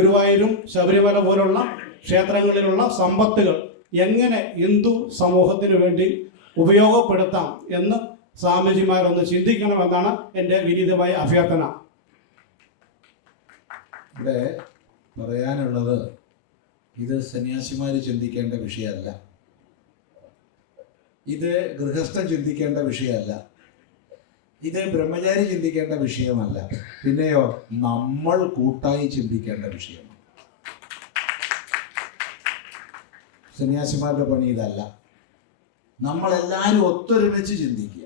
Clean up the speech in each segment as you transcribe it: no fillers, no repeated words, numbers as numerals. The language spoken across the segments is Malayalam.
ഗുരുവായൂരും ശബരിമല പോലുള്ള ക്ഷേത്രങ്ങളിലുള്ള സമ്പത്തുകൾ എങ്ങനെ ഹിന്ദു സമൂഹത്തിന് വേണ്ടി ഉപയോഗപ്പെടുത്താം എന്ന് സ്വാമിജിമാരൊന്ന് ചിന്തിക്കണമെന്നാണ് എൻ്റെ വിനീതമായ അഭ്യർത്ഥന. ഇവിടെ പറയാനുള്ളത്, ഇത് സന്യാസിമാർ ചിന്തിക്കേണ്ട വിഷയമല്ല, ഇത് ഗൃഹസ്ഥൻ ചിന്തിക്കേണ്ട വിഷയമല്ല, ഇത് ബ്രഹ്മചാരി ചിന്തിക്കേണ്ട വിഷയമല്ല, പിന്നെയോ നമ്മൾ കൂട്ടായി ചിന്തിക്കേണ്ട വിഷയമാണ്. സന്യാസിമാരുടെ പണി ഇതല്ല. നമ്മളെല്ലാവരും ഒത്തൊരുമിച്ച് ചിന്തിക്കുക.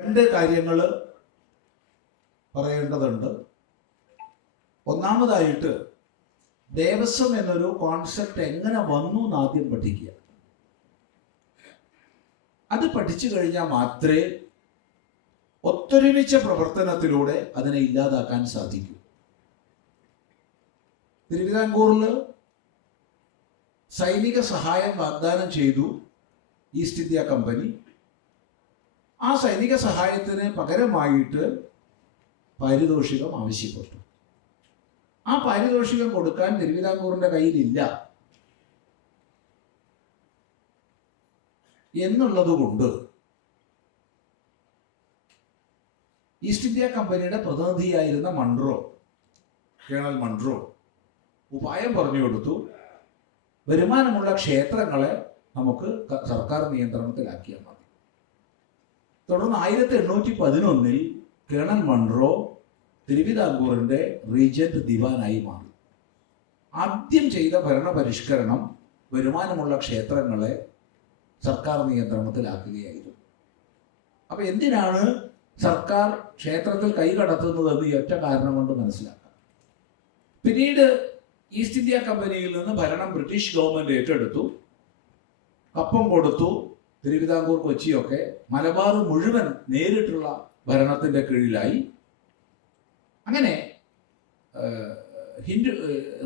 രണ്ട് കാര്യങ്ങൾ പറയേണ്ടതുണ്ട്. ഒന്നാമതായിട്ട് ദേവസ്വം എന്നൊരു കോൺസെപ്റ്റ് എങ്ങനെ വന്നു എന്ന് ആദ്യം പഠിക്കുക. അത് പഠിച്ചു കഴിഞ്ഞാൽ മാത്രമേ ഒത്തൊരുമിച്ച പ്രവർത്തനത്തിലൂടെ അതിനെ ഇല്ലാതാക്കാൻ സാധിക്കൂ. തിരുവിതാംകൂറിൽ സൈനിക സഹായം വാഗ്ദാനം ചെയ്തു ഈസ്റ്റ് ഇന്ത്യ കമ്പനി. ആ സൈനിക സഹായത്തിന് പകരമായിട്ട് പാരിതോഷികം ആവശ്യപ്പെട്ടു. ആ പാരിതോഷികം കൊടുക്കാൻ തിരുവിതാംകൂറിന്റെ കയ്യിലില്ല എന്നുള്ളതുകൊണ്ട് ഈസ്റ്റ് ഇന്ത്യ കമ്പനിയുടെ പ്രതിനിധിയായിരുന്ന മൺട്രോ, കേണൽ മൺട്രോ ഉപായം പറഞ്ഞു കൊടുത്തു. വരുമാനമുള്ള ക്ഷേത്രങ്ങളെ നമുക്ക് സർക്കാർ നിയന്ത്രണത്തിലാക്കിയാൽ മതി. തുടർന്ന് 1811 കേണൽ മൺട്രോ തിരുവിതാംകൂറിന്റെ റീജന്റ് ദിവാനായി മാറി. ആദ്യം ചെയ്ത ഭരണപരിഷ്കരണം വരുമാനമുള്ള ക്ഷേത്രങ്ങളെ സർക്കാർ നിയന്ത്രണത്തിലാക്കുകയായിരുന്നു. അപ്പൊ എന്തിനാണ് സർക്കാർ ക്ഷേത്രത്തിൽ കൈ കടത്തുന്നതെന്ന് ഈ ഒറ്റ കാരണം കൊണ്ട് മനസ്സിലാക്കാം. പിന്നീട് ഈസ്റ്റ് ഇന്ത്യ കമ്പനിയിൽ നിന്ന് ഭരണം ബ്രിട്ടീഷ് ഗവൺമെന്റ് ഏറ്റെടുത്തു. കപ്പം കൊടുത്തു. തിരുവിതാംകൂർ, കൊച്ചിയൊക്കെ മലബാർ മുഴുവൻ നേരിട്ടുള്ള ഭരണത്തിന്റെ കീഴിലായി. അങ്ങനെ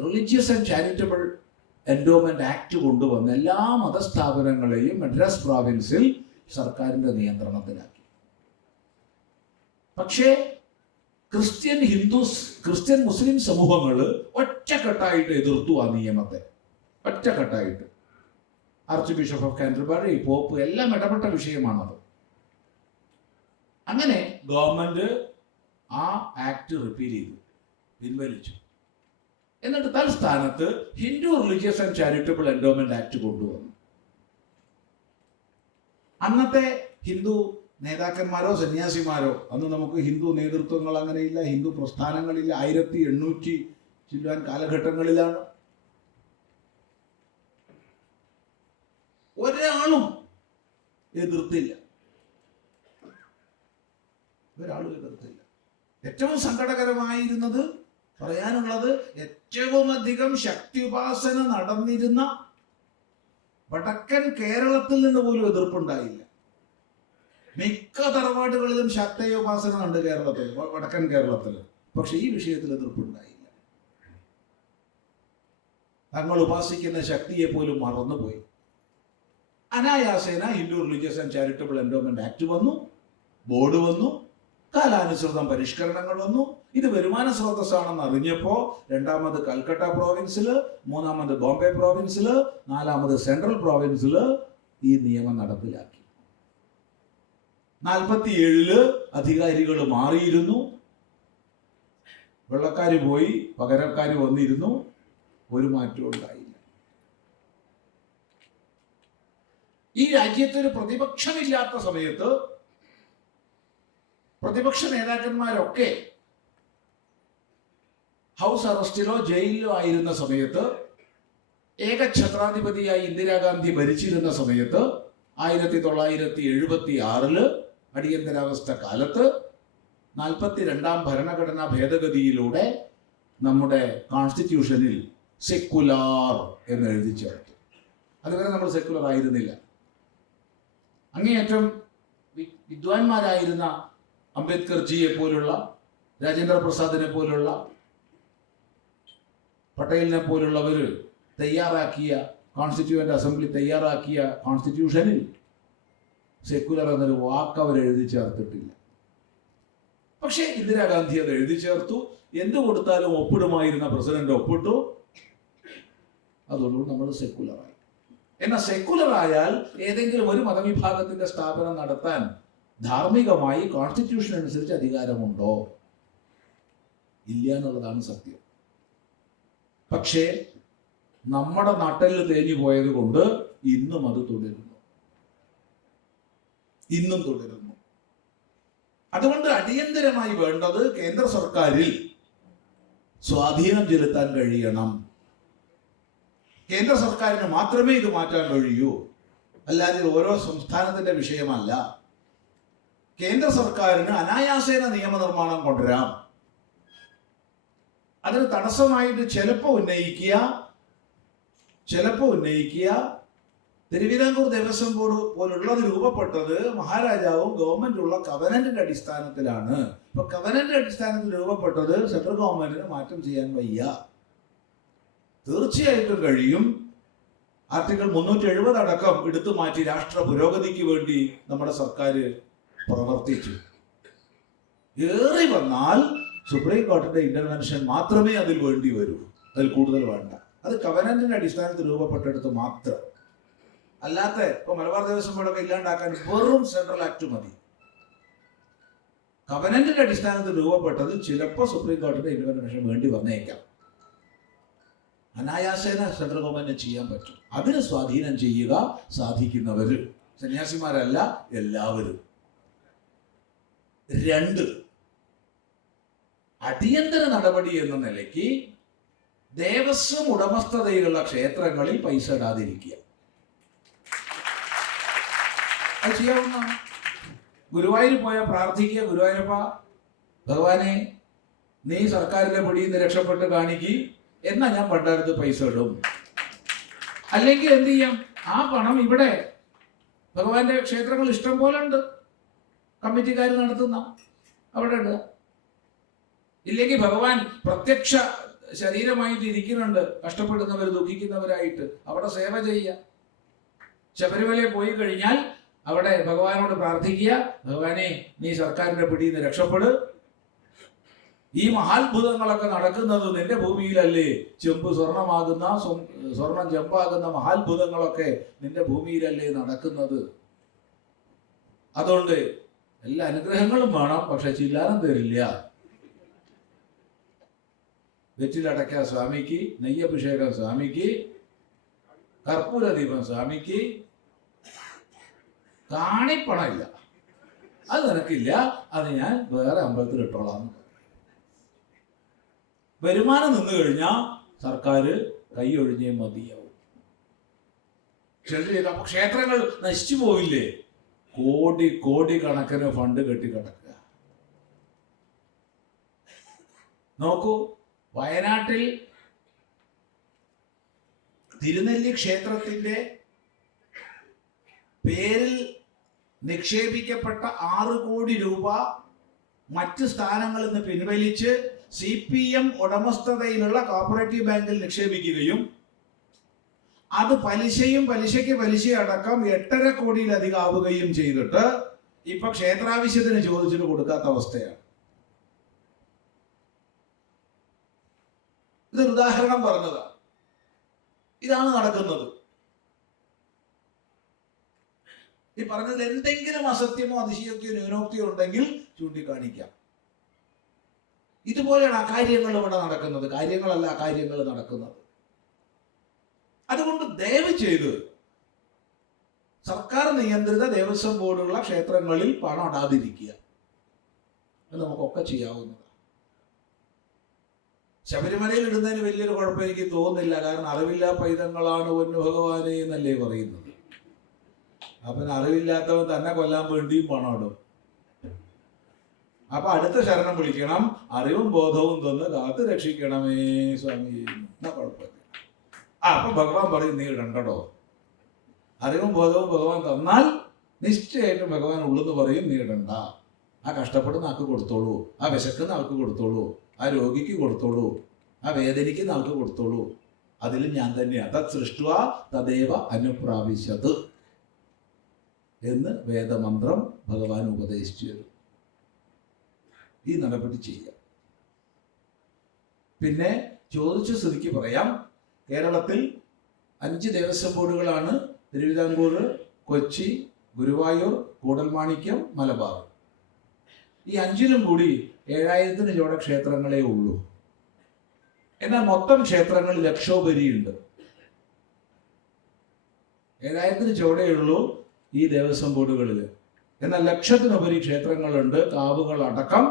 religious and charitable endowment act കൊണ്ടുവന്ന് എല്ലാ മതസ്ഥാപനങ്ങളെയും മദ്രാസ് പ്രോവിൻസിൽ സർക്കാരിന്റെ നിയന്ത്രണത്തിലാക്കി. പക്ഷേ ക്രിസ്ത്യൻ മുസ്ലിം സമൂഹങ്ങൾ ഒറ്റക്കെട്ടായിട്ട് എതിർത്തു ആ നിയമത്തെ. ഒറ്റക്കെട്ടായിട്ട് archbishop of Canterbury, pope എല്ലാം ഇടപെട്ട വിഷയമാണത്. അങ്ങനെ ഗവൺമെന്റ് ആ ആക്ട് റിപ്പീൽ ചെയ്തു, പിൻവലിച്ചു. എന്നിട്ട് തൽസ്ഥാനത്ത് Hindu religious and charitable endowment act കൊണ്ടുവന്നു. അന്നത്തെ ഹിന്ദു നേതാക്കന്മാരോ സന്യാസിമാരോ, അന്ന് നമുക്ക് ഹിന്ദു നേതൃത്വങ്ങൾ അങ്ങനെയില്ല, ഹിന്ദു പ്രസ്ഥാനങ്ങളില്ല, 1800 ചില്ലുവാൻ കാലഘട്ടങ്ങളിലാണ്. ഒരാളും എതിർത്തില്ല. ഏറ്റവും സങ്കടകരമായിരുന്നത്, പറയാനുള്ളത്, ഏറ്റവും അധികം ശക്തി ഉപാസന നടന്നിരുന്ന വടക്കൻ കേരളത്തിൽ നിന്ന് പോലും എതിർപ്പുണ്ടായില്ല. മിക്ക തറവാടുകളിലും ശക്തയ ഉപാസന ഉണ്ട് കേരളത്തിൽ, വടക്കൻ കേരളത്തിൽ. പക്ഷെ ഈ വിഷയത്തിൽ എതിർപ്പുണ്ടായില്ല. തങ്ങൾ ഉപാസിക്കുന്ന ശക്തിയെ പോലും മറന്നുപോയി. അനായാസേന Hindu religious and charitable endowment act വന്നു, ബോർഡ് വന്നു, കാലാനുസൃതം പരിഷ്കരണങ്ങൾ വന്നു. ഇത് വരുമാന സ്രോതസ്സാണെന്ന് അറിഞ്ഞപ്പോ രണ്ടാമത് കൽക്കട്ട പ്രോവിൻസില്, മൂന്നാമത് ബോംബെ പ്രോവിൻസില്, നാലാമത് സെൻട്രൽ പ്രോവിൻസില് ഈ നിയമം നടപ്പിലാക്കി. 47 അധികാരികൾ മാറിയിരുന്നു. വെള്ളക്കാര് പോയി, പകരക്കാര് വന്നിരുന്നു. ഒരു മാറ്റവും ഉണ്ടായില്ല. ഈ രാജ്യത്തൊരു പ്രതിപക്ഷമില്ലാത്ത സമയത്ത് പ്രതിപക്ഷ നേതാക്കന്മാരൊക്കെ ഹൗസ് അറസ്റ്റിലോ ജയിലിലോ ആയിരുന്ന സമയത്ത്, ഏകഛത്രാധിപതിയായി ഇന്ദിരാഗാന്ധി ഭരിച്ചിരുന്ന സമയത്ത്, 1976 അടിയന്തരാവസ്ഥ കാലത്ത് 42ാം ഭരണഘടനാ ഭേദഗതിയിലൂടെ നമ്മുടെ കോൺസ്റ്റിറ്റ്യൂഷനിൽ സെക്കുലാർ എന്ന് എഴുതി ചേർത്തു. അതുവരെ നമ്മൾ സെക്കുലർ ആയിരുന്നില്ല. അങ്ങേയറ്റം വിദ്വാൻമാരായിരുന്ന അംബേദ്കർജിയെ പോലുള്ള, രാജേന്ദ്ര പ്രസാദിനെ പോലുള്ള, പട്ടേലിനെ പോലുള്ളവർ തയ്യാറാക്കിയ കോൺസ്റ്റിറ്റ്യൂവന്റ് അസംബ്ലി തയ്യാറാക്കിയ കോൺസ്റ്റിറ്റ്യൂഷനിൽ സെക്കുലർ എന്നൊരു വാക്ക് അവർ എഴുതി ചേർത്തിട്ടില്ല. പക്ഷെ പക്ഷേ ഇന്ദിരാഗാന്ധി അത് എഴുതി ചേർത്തു. എന്ത് കൊടുത്താലും ഒപ്പിടുമായിരുന്ന പ്രസിഡന്റ് ഒപ്പിട്ടു. അതോടുകൂടി നമ്മൾ സെക്കുലറായി. എന്നാൽ സെക്കുലർ ആയാൽ ഏതെങ്കിലും ഒരു മതവിഭാഗത്തിന്റെ സ്ഥാപനം നടത്താൻ ധാർമ്മികമായി കോൺസ്റ്റിറ്റ്യൂഷൻ അനുസരിച്ച് അധികാരമുണ്ടോ? ഇല്ല എന്നുള്ളതാണ് സത്യം. പക്ഷേ നമ്മുടെ നട്ടെല്ല് തേഞ്ഞു പോയത് കൊണ്ട് ഇന്നും അത് തുടരുന്നു, ഇന്നും തുടരുന്നു. അതുകൊണ്ട് അടിയന്തരമായി വേണ്ടത് കേന്ദ്ര സർക്കാരിൽ സ്വാധീനം ചെലുത്താൻ കഴിയണം. കേന്ദ്ര സർക്കാരിന് മാത്രമേ ഇത് മാറ്റാൻ കഴിയൂ, അല്ലാതെ ഓരോ സംസ്ഥാനത്തിന്റെ വിഷയമല്ല. കേന്ദ്ര സർക്കാരിന് അനായാസേന നിയമനിർമ്മാണം കൊണ്ടുവരാം. അതിന് തടസ്സമായിട്ട് ചിലപ്പോൾ ഉന്നയിക്കുക തിരുവിതാംകൂർ ദേവസ്വം ബോർഡ് പോലുള്ളത് രൂപപ്പെട്ടത് മഹാരാജാവും ഗവൺമെന്റുള്ള കവനന്റിന്റെ അടിസ്ഥാനത്തിലാണ്. ഇപ്പൊ കവനന്റിന്റെ അടിസ്ഥാനത്തിൽ രൂപപ്പെട്ടത് സെൻട്രൽ ഗവൺമെന്റിന് മാറ്റം ചെയ്യാൻ വയ്യ. തീർച്ചയായിട്ടും കഴിയും. ആർട്ടിക്കിൾ 370 അടക്കം എടുത്തു മാറ്റി രാഷ്ട്ര പുരോഗതിക്ക് വേണ്ടി നമ്മുടെ സർക്കാർ പ്രവർത്തിച്ചു. ഏറി വന്നാൽ സുപ്രീം കോടതിയുടെ ഇന്റർവെൻഷൻ മാത്രമേ അതിൽ വേണ്ടി വരൂ, അതിൽ കൂടുതൽ വേണ്ട. അത് കവനന്റിന്റെ അടിസ്ഥാനത്തിൽ രൂപപ്പെട്ടെടുത്ത് മാത്രം. അല്ലാത്ത ഇപ്പൊ മലബാർ ദേവസ്വം ബോർഡൊക്കെ ഇല്ലാണ്ടാക്കാൻ വെറും സെൻട്രൽ ആക്ട് മതി. കവനന്റിന്റെ അടിസ്ഥാനത്തിൽ രൂപപ്പെട്ടത് ചിലപ്പോൾ സുപ്രീം കോടതിയുടെ ഇന്റർവെൻഷൻ വേണ്ടി വന്നേക്കാം. അനായാസേന സെൻട്രൽ ഗവൺമെന്റിന് ചെയ്യാൻ പറ്റും. അതിന് സ്വാധീനം ചെയ്യുക സാധിക്കുന്നവര്, സന്യാസിമാരല്ല എല്ലാവരും. 2, അടിയന്തര നടപടി എന്ന നിലയ്ക്ക് ദേവസ്വം ഉടമസ്ഥതയിലുള്ള ക്ഷേത്രങ്ങളിൽ പൈസ ഇടാതിരിക്കുക. അത് ചെയ്യാവുന്നതാണ്. ഗുരുവായൂർ പോയാൽ പ്രാർത്ഥിക്കുക, ഗുരുവായൂരപ്പ ഭഗവാനെ നീ സർക്കാരിന്റെ പിടിയിൽ നിന്ന് രക്ഷപ്പെട്ട് കാണിക്ക്, എന്നാ ഞാൻ പണ്ടാരത്ത് പൈസ ഇടും. അല്ലെങ്കിൽ എന്ത് ചെയ്യാം, ആ പണം ഇവിടെ ഭഗവാന്റെ ക്ഷേത്രങ്ങൾ ഇഷ്ടം പോലെ ഉണ്ട്, കമ്മിറ്റിക്കാർ നടത്തുന്ന അവിടെ ഇടുക. ഇല്ലെങ്കിൽ ഭഗവാൻ പ്രത്യക്ഷ ശരീരമായിട്ട് ഇരിക്കുന്നുണ്ട്, കഷ്ടപ്പെടുന്നവർ ദുഃഖിക്കുന്നവരായിട്ട്, അവിടെ സേവ ചെയ്യുക. ശബരിമലയിൽ പോയി കഴിഞ്ഞാൽ അവിടെ ഭഗവാനോട് പ്രാർത്ഥിക്കുക, ഭഗവാനെ നീ സർക്കാരിന്റെ പിടിയിൽ നിന്ന് രക്ഷപ്പെട്, ഈ മഹാത്ഭുതങ്ങളൊക്കെ നടക്കുന്നത് നിന്റെ ഭൂമിയിലല്ലേ, ചെമ്പ് സ്വർണമാകുന്ന സ്വർണം ചെമ്പാകുന്ന മഹാത്ഭുതങ്ങളൊക്കെ നിന്റെ ഭൂമിയിലല്ലേ നടക്കുന്നത്. അതുകൊണ്ട് എല്ലാ അനുഗ്രഹങ്ങളും വേണം, പക്ഷെ ചില്ലാനം തരില്ല. വെറ്റിലടയ്ക്ക സ്വാമിക്ക്, നെയ്യഭിഷേകം സ്വാമിക്ക്, കർപ്പൂര ദീപം സ്വാമിക്ക്, കാണിപ്പണമില്ല, അത് നിനക്കില്ല, അത് ഞാൻ വേറെ അമ്പലത്തിൽ ഇട്ടോളാം. വരുമാനം നിന്ന് കഴിഞ്ഞാൽ സർക്കാർ കൈയൊഴിഞ്ഞേ മതിയാവും. ക്ഷേത്രങ്ങൾ നശിച്ചു പോവില്ലേ? കോടി കണക്കിന് ഫണ്ട് കെട്ടിക്കിടക്കുക. നോക്കൂ, വയനാട്ടിൽ തിരുനെല്ലി ക്ഷേത്രത്തിന്റെ പേരിൽ നിക്ഷേപിക്കപ്പെട്ട 6 കോടി രൂപ മറ്റ് സ്ഥാനങ്ങളിൽ നിന്ന് പിൻവലിച്ച് CPM ഉടമസ്ഥതയിലുള്ള കോപ്പറേറ്റീവ് ബാങ്കിൽ നിക്ഷേപിക്കുകയും അത് പലിശയ്ക്ക് പലിശയടക്കം 8.5 കോടിയിലധികം ആവുകയും ചെയ്തിട്ട് ഇപ്പൊ ക്ഷേത്രാവശ്യത്തിന് ചോദിച്ചിട്ട് കൊടുക്കാത്ത അവസ്ഥയാണ്. ഇതൊരു ഉദാഹരണം പറഞ്ഞതാണ്. ഇതാണ് നടക്കുന്നത്. ഈ പറഞ്ഞതിൽ എന്തെങ്കിലും അസത്യമോ അതിശയോക്തിയോ ന്യൂനോക്തിയോ ഉണ്ടെങ്കിൽ ചൂണ്ടിക്കാണിക്കാം. ഇതുപോലെയാണ് ആ കാര്യങ്ങൾ ഇവിടെ നടക്കുന്നത്. കാര്യങ്ങളല്ല ആ കാര്യങ്ങൾ നടക്കുന്നത്. അതുകൊണ്ട് ദയവ് ചെയ്ത് സർക്കാർ നിയന്ത്രിത ദേവസ്വം ബോർഡുള്ള ക്ഷേത്രങ്ങളിൽ പണം ഇടാതിരിക്കുക. അത് നമുക്കൊക്കെ ചെയ്യാവുന്നതാണ്. ശബരിമലയിൽ ഇടുന്നതിന് വലിയൊരു കുഴപ്പം എനിക്ക് തോന്നുന്നില്ല. കാരണം അറിവില്ലാ പൈതങ്ങളാണ് പൊന്നു ഭഗവാനെ എന്നല്ലേ പറയുന്നത്. അപ്പം അറിവില്ലാത്തവൻ തന്നെ കൊല്ലാൻ വേണ്ടിയും പണം ഇടും. അപ്പൊ അടുത്ത ശരണം വിളിക്കണം, അറിവും ബോധവും തന്ന് കാത്തു രക്ഷിക്കണമേ സ്വാമി, എന്നാ കുഴപ്പമില്ല. അപ്പൊ ഭഗവാൻ പറയും നീ ഇടണ്ടോ. അറിവും ബോധവും ഭഗവാൻ തന്നാൽ നിശ്ചയമായിട്ടും ഭഗവാൻ ഉള്ളെന്ന് പറയും നീ ഇടണ്ട. ആ കഷ്ടപ്പെടുന്ന ആൾക്ക് കൊടുത്തോളൂ, ആ വിശക്കുന്ന ആൾക്ക് കൊടുത്തോളൂ, ആ രോഗിക്ക് കൊടുത്തോളൂ, ആ വേദനിക്കുന്ന ആൾക്ക് കൊടുത്തോളൂ. അതിലും ഞാൻ തന്നെയാണ്. തത് സൃഷ്ടുവ തദേവ അനുപ്രാവശ്യത് എന്ന് വേദമന്ത്രം ഭഗവാൻ ഉപദേശിച്ചു തരും. ഈ നടപടി ചെയ്യാം. പിന്നെ ചോദിച്ച സ്ഥിതിക്ക് പറയാം, കേരളത്തിൽ 5 ദേവസ്വം ബോർഡുകളാണ്. തിരുവിതാംകൂർ, കൊച്ചി, ഗുരുവായൂർ, കൂടൽമാണിക്യം, മലബാർ. ഈ 5നും കൂടി 7000-ന് ചോട ക്ഷേത്രങ്ങളേ ഉള്ളൂ. എന്നാൽ മൊത്തം ക്ഷേത്രങ്ങൾ ലക്ഷോപരിയുണ്ട്. 7000-ന് ചോടയുള്ളൂ ഈ ദേവസ്വം ബോർഡുകളിൽ. എന്നാൽ ലക്ഷത്തിനുപരി ക്ഷേത്രങ്ങളുണ്ട്, കാവുകൾ അടക്കം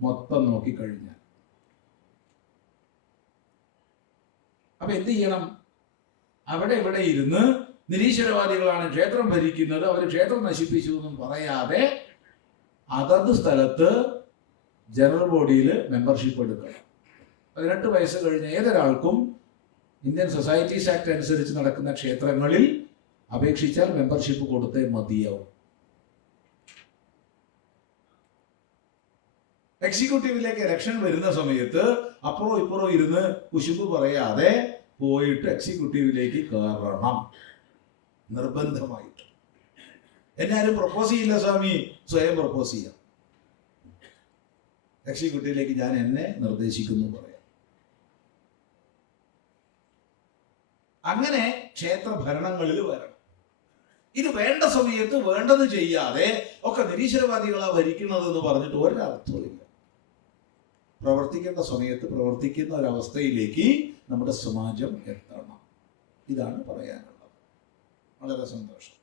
മൊത്തം നോക്കിക്കഴിഞ്ഞാൽ. അപ്പൊ എന്ത് ചെയ്യണം? അവിടെ ഇവിടെ ഇരുന്ന് നിരീശ്വരവാദികളാണ് ക്ഷേത്രം ഭരിക്കുന്നത്, അവർ ക്ഷേത്രം നശിപ്പിച്ചു എന്നും പറയാതെ അതത് സ്ഥലത്ത് ജനറൽ ബോഡിയിൽ മെമ്പർഷിപ്പ് എടുക്കണം. 18 വയസ്സ് കഴിഞ്ഞ ഏതൊരാൾക്കും ഇന്ത്യൻ സൊസൈറ്റീസ് ആക്ട് അനുസരിച്ച് നടക്കുന്ന ക്ഷേത്രങ്ങളിൽ അപേക്ഷിച്ചാൽ മെമ്പർഷിപ്പ് കൊടുത്തേ മതിയാവും. എക്സിക്യൂട്ടീവിലേക്ക് ഇലക്ഷൻ വരുന്ന സമയത്ത് അപ്പുറം ഇപ്പുറം ഇരുന്ന് കുശുമ്പ് പറയാതെ പോയിട്ട് എക്സിക്യൂട്ടീവിലേക്ക് കയറണം, നിർബന്ധമായിട്ട്. എന്നെ ആരും പ്രപ്പോസ് ചെയ്യില്ല സ്വാമി, സ്വയം പ്രപ്പോസ് ചെയ്യാം. എക്സിക്യൂട്ടീവിലേക്ക് ഞാൻ എന്നെ നിർദ്ദേശിക്കുന്നു പറയാം. അങ്ങനെ ക്ഷേത്ര ഭരണങ്ങളിൽ വരണം. ഇത് വേണ്ട സമയത്ത് വേണ്ടത് ചെയ്യാതെ ഒക്കെ നിരീശ്വരവാദികളാ ഭരിക്കുന്നത് എന്ന് പറഞ്ഞിട്ട് ഒരർത്ഥമില്ല. പ്രവർത്തിക്കേണ്ട സമയത്ത് പ്രവർത്തിക്കുന്ന ഒരവസ്ഥയിലേക്ക് നമ്മുടെ സമാജം എത്തണം. ഇതാണ് പറയാനുള്ളത്. വളരെ സന്തോഷം.